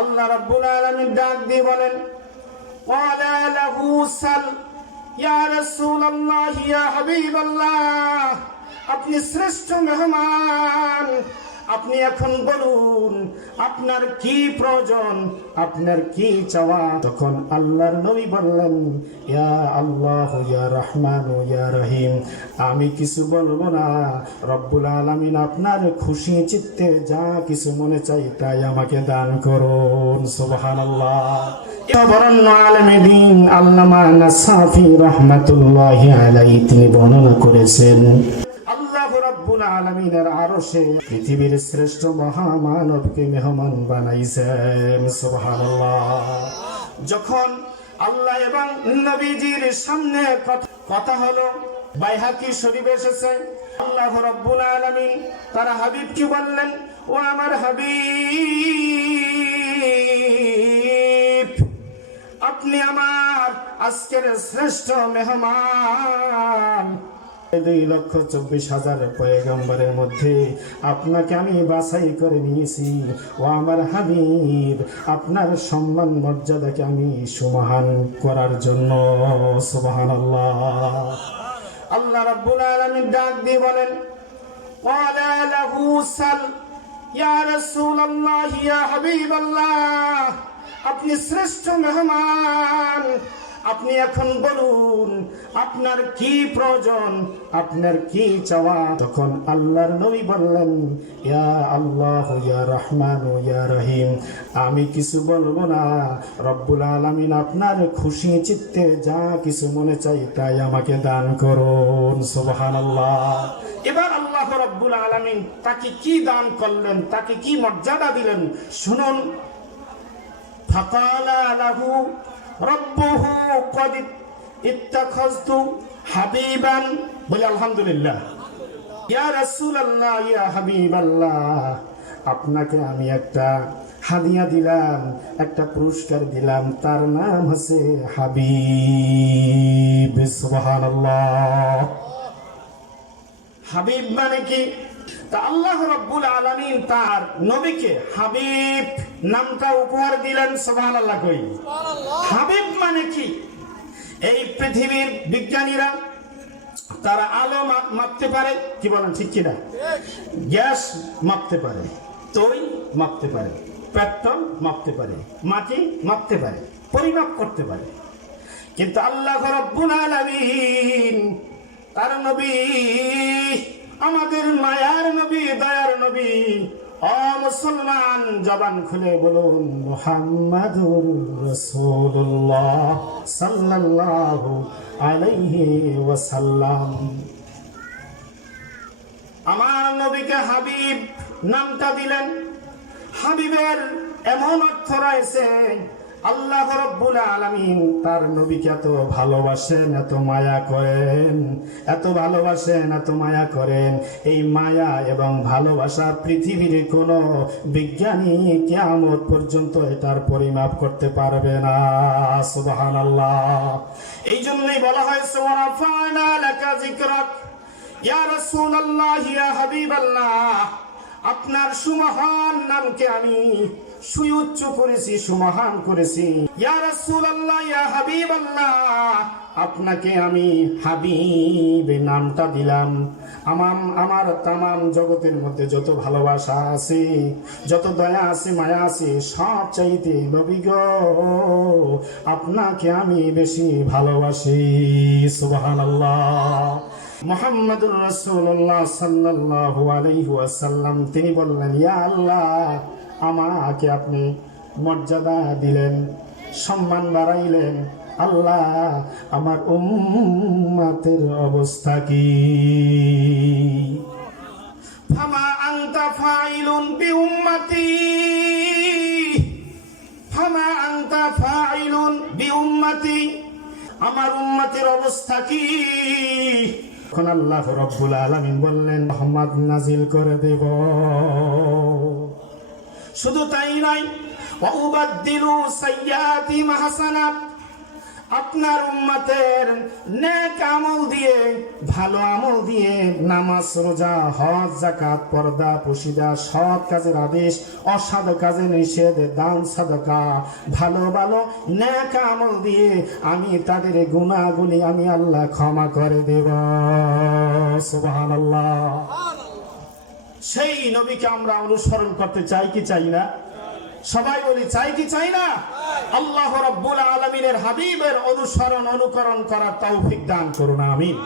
আল্লাহ রাব্বুল আলামিন ডাক দিয়ে বলেন, ক্বালা লাহু সাল ইয়া রাসূলুল্লাহ ইয়া হাবিবাল্লাহ, আপনি শ্রেষ্ঠ মেহমান, আপনি এখন বলুন আপনার কি প্রয়োজন, আপনার কি চাওয়া। তখন আল্লাহর নবী বললেন, ইয়া আল্লাহ ইয়া রহমান ইয়া রহিম, আমি কিছু বলবো না, রব্বুল আলামিন আপনার খুশি চিত্তে যা কিছু মনে চাই তাই আমাকে দান করুন। সুবহানাল্লাহ। বরণ্য আলেমে দ্বীন আল্লামা নাসাফি রাহমাতুল্লাহি আলাইহি তিনি বর্ণনা করেছেন, আল্লাহ রাব্বুল আলামিনের আরশে পৃথিবীর শ্রেষ্ঠ মহামানবকে মেহমান বানাইছেন। সুবহানাল্লাহ। যখন আল্লাহ এবং নবীজির সামনে কথা হলো, বাইহাকি শরীফে এসেছে, আল্লাহ রাব্বুল আলামিন তার হাবিবকে বললেন, ও আমার হাবিব, আপনি আমার আজকের শ্রেষ্ঠ মেহমান। 2,24,000 পয়গম্বরের মধ্যে আপনাকে আমি বাছাই করে নিয়েছি। ও আমার হাবিব, আপনার সম্মান মর্যাদাকে আমি সুমহান করার জন্য। সুবহানাল্লাহ। আল্লাহ রাব্বুল আলামিন ডাক দিয়ে বলেন, ক্বালা লাহু সাল ইয়া রাসূলুল্লাহ ইয়া হাবিবাল্লাহ, আপনি শ্রেষ্ঠ মেহমান, আপনি এখন বলুন আপনার কি প্রয়োজন, আপনার কি চাওয়া। তখন আল্লাহর নবী বললেন, ইয়া আল্লাহ ইয়া রহমান ইয়া রহিম, আমি কিছু বলবো না, রব্বুল আলামিন আপনার খুশি চিত্তে যা কিছু মনে চাই তাই আমাকে দান করুন। সুবহানাল্লাহ। এবার আল্লাহ রাব্বুল আলামিন তাকে কি দান করলেন, তাকে কি মর্যাদা দিলেন শুনুন। ফাকালা লাহু রব্বুহু ক্বাদ ইত্তাখাযতু হাবিবান, বলি আলহামদুলিল্লাহ। ইয়া রাসূলুল্লাহ ইয়া হাবিবাল্লাহ, আপনাকে আমি একটা হাদিয়া দিলাম, একটা পুরস্কার দিলাম, তার নাম হচ্ছে হাবিব। সুবহানাল্লাহ। হাবিব মানে কি? তা আল্লাহ রাব্বুল আলামিন তার নবীকে হাবিব নামটা উপহার দিলেন। সুবহানাল্লাহ। কই হাবিব মানে কি? এই পৃথিবীর বিজ্ঞানীরা তারা আলো মাপতে পারে, কি বলেন ঠিক কিনা? গ্যাস মাপতে পারে, তৈল মাপতে পারে, পেট্রোল মাপতে পারে, মাটি মাপতে পারে, পরিমাপ করতে পারে। কিন্তু আল্লাহ রাব্বুল আলামিন তার নবী, আমাদের মায়ার নবী, দয়ার নবী, ও মুসলমান জবান খুলে বলুন মুহাম্মাদুর রাসূলুল্লাহ সাল্লাল্লাহু আলাইহি ওয়াসাল্লাম। আমার নবীকে হাবিব নামটা দিলেন। হাবিবের এমন অর্থ রয়েছে, আল্লাহ রাব্বুল আলামিন তার নবীকে এত ভালোবাসেন, এত মায়া করেন, এত ভালোবাসেন, এত মায়া করেন। এই মায়া এবং ভালোবাসা পৃথিবীর কোনো বিজ্ঞানী কিয়ামত পর্যন্ত এটার পরিমাপ করতে পারবে না। সুবহানাল্লাহ। এই জন্যই বলা হয়েছে, ওয়া রাফা'না লাকা যিকরাক ইয়া রাসূলুল্লাহ ইয়া হাবিবাল্লাহ, আপনার সুমহান নামকে আমি সুউচ্চ করেছি, সুমহান করেছি। ইয়া রাসূলুল্লাহ ইয়া হাবিবাল্লাহ, আপনাকে আমি হাবিব নামটা দিলাম। আমার তামাম জগতের মধ্যে যত ভালোবাসা আছে, যত দয়া আছে, মায়া আছে, সব চাইতে নবী গো আপনাকে আমি বেশি ভালোবাসি। সুবহানাল্লাহ। মুহাম্মাদুর রাসূলুল্লাহ সাল্লাল্লাহু আলাইহি ওয়াসাল্লাম তিনি বললেন, ইয়া আল্লাহ, আমাকে আপনি মর্যাদা দিলেন, সম্মান বাড়াইলেন, আল্লাহ আমার উম্মতের অবস্থা কি? ফামা আনতা ফাইলুন বিউম্মতি, ফামা আনতা ফাইলুন বিউম্মতি, আমার উম্মতের অবস্থা কি? এখন আল্লাহ রাব্বুল আলামিন বললেন, রহমত নাজিল করে দেব। শুধু তাই নয়, ওয়া উবাদদিলু সাইয়্যাতিহিম হাসানাত, আপনার উম্মতের নেক আমল দিয়ে, ভালো আমল দিয়ে, নামাজ, রোজা, হজ, যাকাত, পর্দা, পশিদা, সৎ কাজের আদেশ, অসৎ কাজের নিষেধ, দান, সাদাকা, ভালো ভালো নেক আমল দিয়ে আমি তাদের গুনাহগুলি আমি আল্লাহ ক্ষমা করে দেব। সুবহানাল্লাহ। সেই নবীকে আমরা অনুসরণ করতে চাই কি চাই না? সবাই বলি চাই কি চাই না? আল্লাহ রাব্বুল আলামিনের হাবিবের অনুসরণ অনুকরণ করার তৌফিক দান করুন, আমিন।